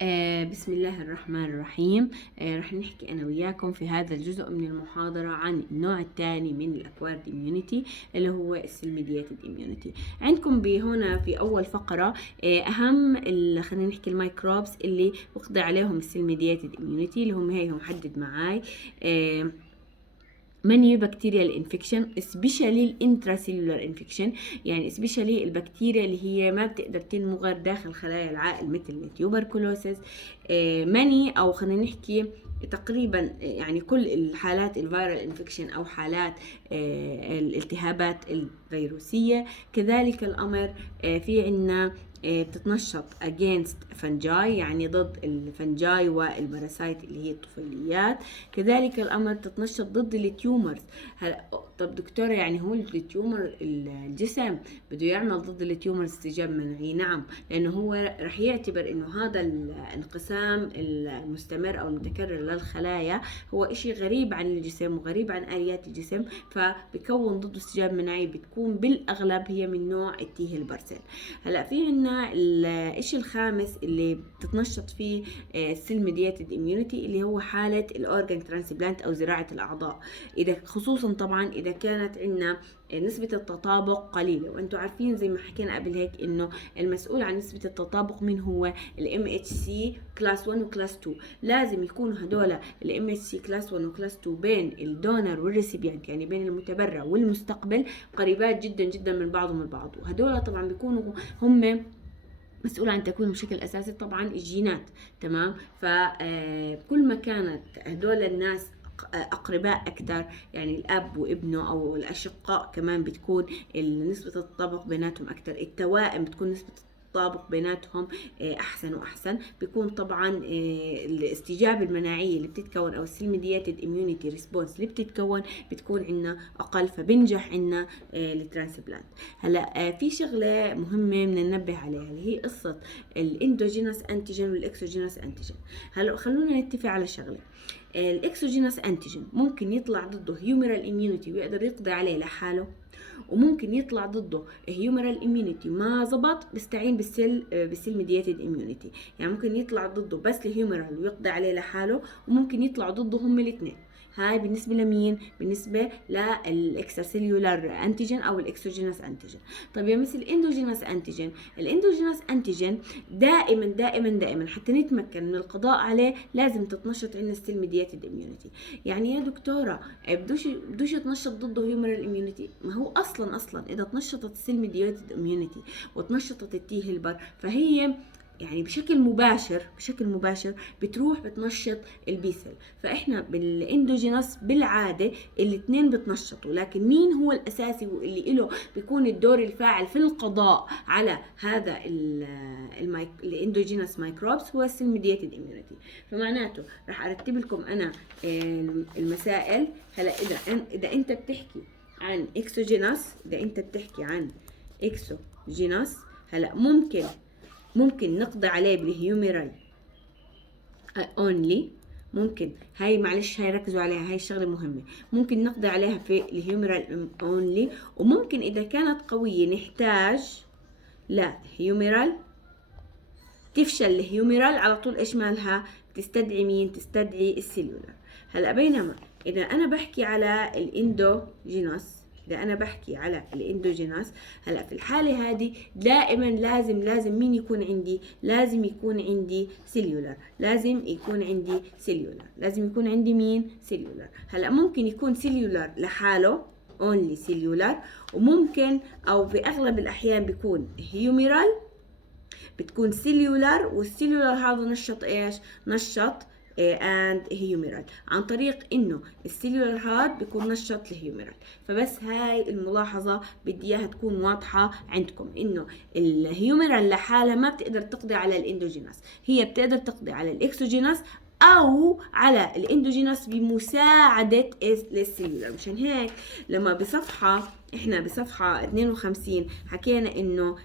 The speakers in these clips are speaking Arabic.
بسم الله الرحمن الرحيم. رح نحكي أنا وياكم في هذا الجزء من المحاضرة عن النوع الثاني من الأكوارد إميونيتي اللي هو السيل ميدياتد إميونيتي. عندكم هنا في أول فقرة أهم خلينا نحكي الميكروبس اللي بقضي عليهم السيل ميدياتد إميونيتي اللي هم هي محدد معاي many bacterial infection especially الانتراسيلولار انفكشن، يعني especially البكتيريا اللي هي ما بتقدر تنمو غير داخل خلايا العائل مثل التيوبركلوسيس. many او خلينا نحكي تقريبا يعني كل الحالات الفيرال انفكشن او حالات الالتهابات الفيروسية. كذلك الامر في عنا بتتنشط against fungi يعني ضد الفنجاي والباراسايت اللي هي الطفيليات. كذلك الأمر تتنشط ضد التيومرز. طب دكتورة يعني هو التيومر الجسم بده يعمل ضد التيومرز استجابة مناعية؟ نعم، لأنه هو رح يعتبر إنه هذا الانقسام المستمر أو المتكرر للخلايا هو إشي غريب عن الجسم وغريب عن آليات الجسم، فبكون ضده استجابة مناعية بتكون بالأغلب هي من نوع التي هيلبرسيل. هلا في عنا الشيء الخامس اللي بتتنشط فيه السيل ميدياتد اميونيتي اللي هو حالة الاورجان ترانسبلانت او زراعة الاعضاء، اذا خصوصا طبعا اذا كانت عندنا نسبة التطابق قليلة. وانتم عارفين زي ما حكينا قبل هيك انه المسؤول عن نسبة التطابق من هو MHC كلاس 1 وكلاس 2. لازم يكونوا هدول MHC كلاس 1 وكلاس 2 بين الدونر والريسيبيانت، يعني بين المتبرع والمستقبل، قريبات جدا جدا من بعضهم البعض. وهدول طبعا بيكونوا هم مسؤول عن تكوينهم بشكل أساسي طبعا الجينات. تمام، فكل ما كانت هدول الناس أقرباء أكثر، يعني الأب وابنه أو الأشقاء كمان بتكون نسبة التطابق بيناتهم أكثر. التوائم بتكون نسبة التطابق بيناتهم أحسن وأحسن. بيكون طبعا الاستجابة المناعية اللي بتتكون أو السيل ميدياتد إميونيتي ريسبونس اللي بتكون عندنا أقل، فبنجح عندنا الترانسبلانت. هلا في شغلة مهمة بدنا ننبه عليها اللي هي قصة الاندوجينوس أنتيجين والإكسوجينوس أنتيجين. هلا خلونا نتفق على شغلة، الاكسوجينوس انتيجين ممكن يطلع ضده هيومرال اميونيتي ويقدر يقضي عليه لحاله، وممكن يطلع ضده هيومرال اميونيتي ما زبط بيستعين بالسيل ميدياتد اميونيتي. يعني ممكن يطلع ضده بس الهيومرال ويقضي عليه لحاله، وممكن يطلع ضده هم الاثنين. هاي بالنسبة لمين؟ بالنسبة للإكستراسيلولار أنتيجين أو الإكسوجينوس أنتيجين. طيب يا مثل الإندوجينوس أنتيجين، الإندوجينوس أنتيجين دائما دائما دائما حتى نتمكن من القضاء عليه لازم تتنشط عندنا السيل ميدياتد إميونيتي. يعني يا دكتورة بدوش يتنشط ضده هيومرال إميونيتي؟ ما هو أصلا إذا تنشطت السيل ميدياتد إميونيتي وتنشطت التي هيلبر فهي يعني بشكل مباشر بتروح بتنشط البيسل. فاحنا بالاندوجينوس بالعاده الاثنين بتنشطوا، لكن مين هو الاساسي واللي له بيكون الدور الفاعل في القضاء على هذا الاندوجينوس مايكروبس هو السيل ميدياتد اميونيتي. فمعناته راح ارتب لكم انا المسائل. هلا اذا انت بتحكي عن اكسوجينوس، هلا ممكن نقضي عليه بالهيوميرال اونلي. ممكن هاي معلش هاي ركزوا عليها، هاي الشغله مهمه. ممكن نقضي عليها في الهيوميرال اونلي، وممكن اذا كانت قويه نحتاج لا هيوميرال. تفشل الهيوميرال على طول ايش مالها؟ تستدعي مين؟ تستدعي السيلولر. هلا بينما اذا انا بحكي على الاندوجينوس، هلا في الحاله هذه دائما لازم مين يكون عندي؟ لازم يكون عندي سيلولر. لازم يكون عندي مين؟ سيلولر. هلا ممكن يكون سيلولر لحاله اونلي سيلولر، وممكن او في اغلب الاحيان بيكون هيوميرال بتكون سيلولر، والسيلولر هذا نشط ايش؟ نشط and هيوميرال عن طريق انه السيلولر هاد بيكون نشط الهيوميرال. فبس هاي الملاحظة بدي اياها تكون واضحة عندكم، انه الهيوميرال لحالها ما بتقدر تقضي على الاندوجينوس، هي بتقدر تقضي على الاكسوجينوس او على الاندوجينوس بمساعدة السيلولر. مشان هيك لما بصفحة احنا بصفحة 52 حكينا انه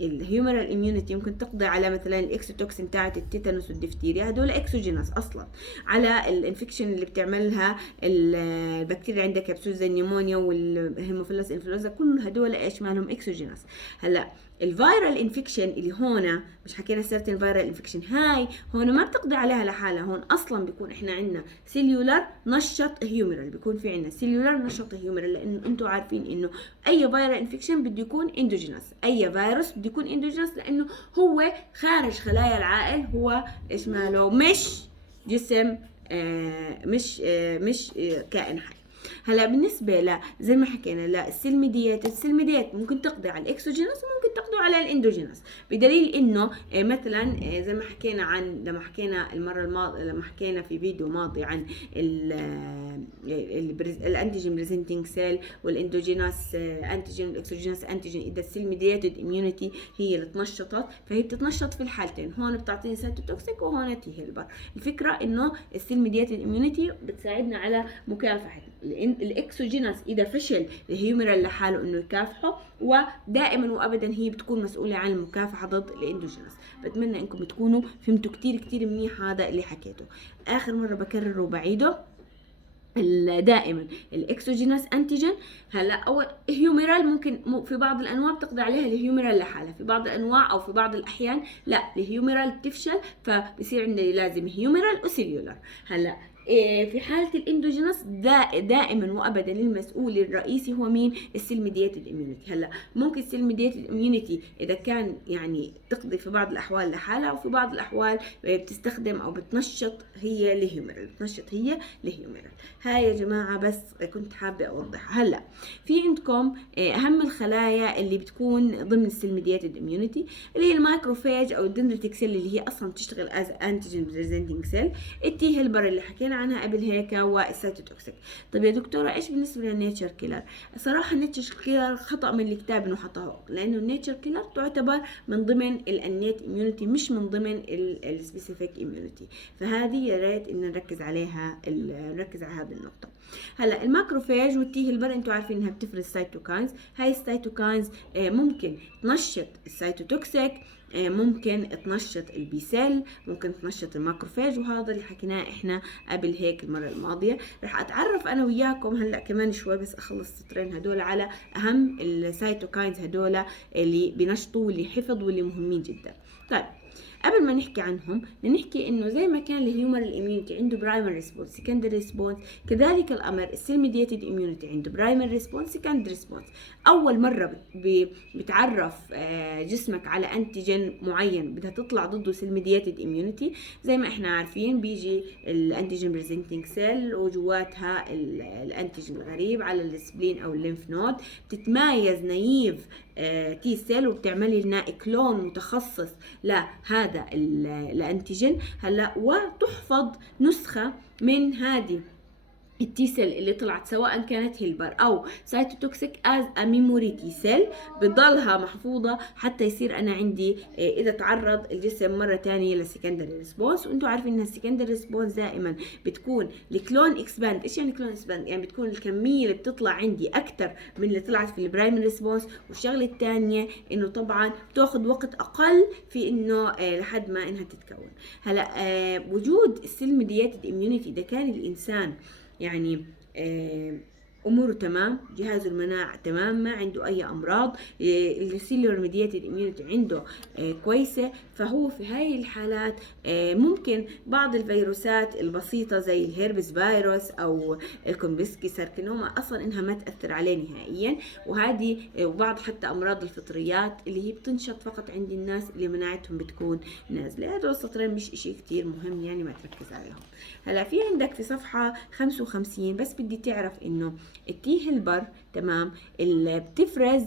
الهيومرال اميونيتي ممكن تقضي على مثلا الاكسوتوكسين تاعت التيتانوس والدفتيريا، هدول اكسوجينس اصلا، على الانفكشن اللي بتعملها البكتيريا عندك كبسول زي النيمونيا والهيموفيلس انفلونزا، كل هدول ايش مالهم اكسوجينس. هلا الفيرال انفكشن اللي هون مش حكينا سيرتين فيرال انفكشن، هاي هون ما بتقضي عليها لحالها، هون اصلا بيكون احنا عندنا سيلولار نشط هيومرال، بيكون في عندنا سيلولار نشط هيومرال، لانه انتم عارفين انه اي فيرال انفكشن بده يكون اندوجينس، اي فيروس بده يكون اندوجينس، لانه هو خارج خلايا العائل، هو ايش ماله مش جسم مش كائن حي. هلا بالنسبه زي ما حكينا السيل ميديات ممكن تقضي على الاكسوجينس وممكن تقضي على الاندوجينس، بدليل انه مثلا زي ما حكينا عن لما حكينا المره الماضيه، لما حكينا في فيديو ماضي عن الانتيجين بريزنتنج سيل والاندوجينس انتيجين والاكسوجينس انتيجين، اذا السيل ميدياتد اميونيتي هي اللي تنشطت، فهي بتتنشط في الحالتين، هون بتعطيني سايتوتوكسيك وهون تي هيلبر. الفكره انه السيل ميدياتد اميونيتي بتساعدنا على مكافحه الاكسوجينس اذا فشل الهيومرال لحاله انه يكافحه، ودائما وابدا هي بتكون مسؤوله عن المكافحه ضد الاندوجينس. بتمنى انكم تكونوا فهمتوا كتير منيح هذا اللي حكيته. اخر مره بكرر وبعيده، دائما الاكسوجينس انتيجين. هلا اول هيوميرال ممكن في بعض الانواع بتقضي عليها الهيوميرال لحالها، في بعض الانواع او في بعض الاحيان لا، الهيوميرال تفشل فبصير عندنا لازم هيوميرال وسيلولار. هلا في حالة الاندوجينس دائما وابدا المسؤول الرئيسي هو مين؟ السيل ميدياتد اميونيتي. هلا ممكن السيل ميدياتد اميونيتي اذا كان يعني تقضي في بعض الاحوال لحالها، وفي بعض الاحوال بتستخدم او بتنشط هي الهيوميرال، هاي يا جماعة بس كنت حابة اوضحها. هلا في عندكم اهم الخلايا اللي بتكون ضمن السيل ميدياتد اميونيتي، اللي هي المايكروفاج او الدندريتك سيل، اللي هي اصلا بتشتغل از انتيجين بريزنتنج سيل، التي هيلبر اللي حكينا عنها قبل هيك، والسيتوتوكسيك. طيب يا دكتوره ايش بالنسبه للنيتشر كيلر؟ صراحه النيتشر كيلر خطا من الكتاب انه حطه، لانه النيتشر كيلر تعتبر من ضمن الانيت اميونيتي مش من ضمن السبيسيفيك اميونيتي، فهذه يا ريت ان نركز على هذه النقطه. هلا الماكروفاج والتي هيلبر انتم عارفين انها بتفرز سايتوكاينز، هاي السايتوكاينز ممكن تنشط السيتوتوكسيك، ممكن تنشط البي سيل، ممكن تنشط الماكروفاج، وهذا اللي حكيناه احنا قبل هيك المره الماضيه. رح اتعرف انا وياكم هلا كمان شوي بس اخلص السطرين هدول على اهم السايتوكاينز هدول اللي بنشطوا واللي حفظ واللي مهمين جدا. طيب قبل ما نحكي عنهم نحكي انه زي ما كان الهيومرال اميونيتي عنده برايمري ريسبونس سكندري ريسبونس، كذلك الامر السيل ميدياتد اميونيتي عنده برايمري ريسبونس سكندري ريسبونس. اول مره بتعرف جسمك على انتيجين معين بدها تطلع ضده سيل ميدياتد اميونيتي، زي ما احنا عارفين بيجي الانتيجين بريزنتنج سيل وجواتها الانتيجين الغريب على السبلين او الليمف نود، بتتمايز نايف تي سيل وبتعملي لنا كلون متخصص لهذا الانتيجين. هلا وتحفظ نسخه من هذه التي سيل اللي طلعت، سواء كانت هيلبر او سايتوتوكسيك، از ا ميموري تي سيل، بتضلها محفوظه حتى يصير انا عندي اذا تعرض الجسم مره ثانيه للسكندري ريسبونس. وانتم عارفين ان السكندري ريسبونس دائما بتكون الكلون اكسباند. ايش يعني كلون اكسباند؟ يعني بتكون الكميه اللي بتطلع عندي اكثر من اللي طلعت في البرايمري ريسبونس. والشغله الثانيه انه طبعا بتاخذ وقت اقل في انه لحد ما انها تتكون. هلا وجود السيل ميدياتد اميونيتي اذا كان الانسان يعني اموره تمام، جهاز المناعه تمام، ما عنده اي امراض، السيلولر ميدياتد اميونيتي عنده كويسه، فهو في هاي الحالات ممكن بعض الفيروسات البسيطه زي الهيربس فيروس او الكومبسكي ساركينوما اصلا انها ما تاثر عليه نهائيا. وهذه وبعض حتى امراض الفطريات اللي هي بتنشط فقط عند الناس اللي مناعتهم بتكون نازله. هذول السطرين مش اشي كتير مهم يعني ما تركز عليهم. هلا في عندك في صفحه 55 بس بدي تعرف انه التي هيلبر تمام اللي بتفرز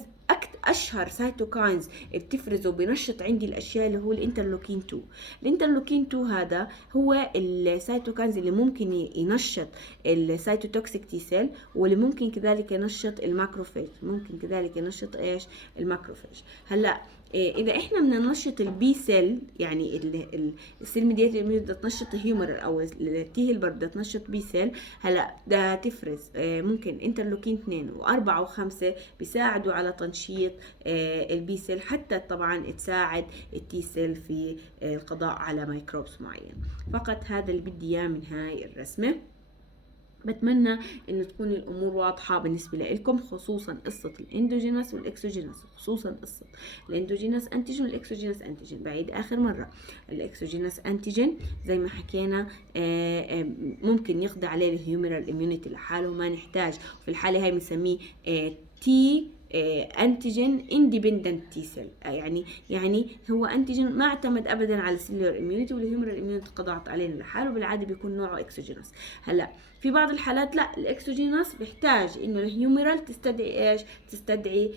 اشهر سايتوكاينز بتفرزه بنشط عندي الاشياء اللي هو الانترلوكين 2. الانترلوكين 2 هذا هو السايتوكاينز اللي ممكن ينشط السايتوتوكسيك تي سيل، واللي ممكن كذلك ينشط الماكروفاج، ممكن كذلك ينشط ايش؟ الماكروفاج. هلا اذا احنا بدنا ننشط البي سيل، يعني السيل ميدياتد اميونيتي بدها تنشط هيومرال او التي هيلبر بدها تنشط بي سيل. هلا بدها تفرز ممكن انترلوكين 2 و4 و5 بيساعدوا على تنشيط البي سيل، حتى طبعا تساعد التي سيل في القضاء على ميكروبس معين. فقط هذا اللي بدي اياه من هاي الرسمه. بتمنى انه تكون الامور واضحه بالنسبه لكم، خصوصا قصه الاندوجينس والاكسوجينس، خصوصا قصه الاندوجينس انتيجين والاكسوجينس انتيجين. بعيد اخر مره، الاكسوجينس انتيجين زي ما حكينا ممكن يقضي عليه الهيومرال اميونيتي لحاله، ما نحتاج. في الحاله هاي بنسميه تي انتيجين اندبندنت تي سيل، يعني هو انتيجين ما اعتمد ابدا على السيلولر اميونيتي، والهيومرال اميونيتي قضت علينا لحاله، بالعاده بيكون نوعه اكسوجينس. هلا في بعض الحالات لا، الاكسوجينس بيحتاج انه الهيومرال تستدعي ايش؟ تستدعي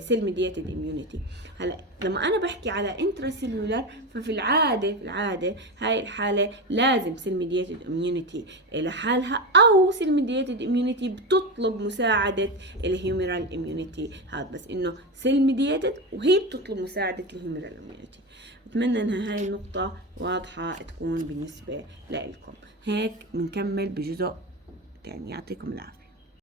سيل ميدياتد اميونيتي. هلا لما انا بحكي على انترا سيلولر، ففي العاده هاي الحاله لازم سيل ميدياتد اميونيتي لحالها، او سيل ميدياتد اميونيتي بتطلب مساعده الهيومرال اميونيتي. هذا بس انه سيل ميدياتد وهي بتطلب مساعده الهيومرال اميونيتي. بتمنى ان هاي النقطه واضحه تكون بالنسبه لكم. هيك بنكمل بجزء تاني. يعطيكم العافيه.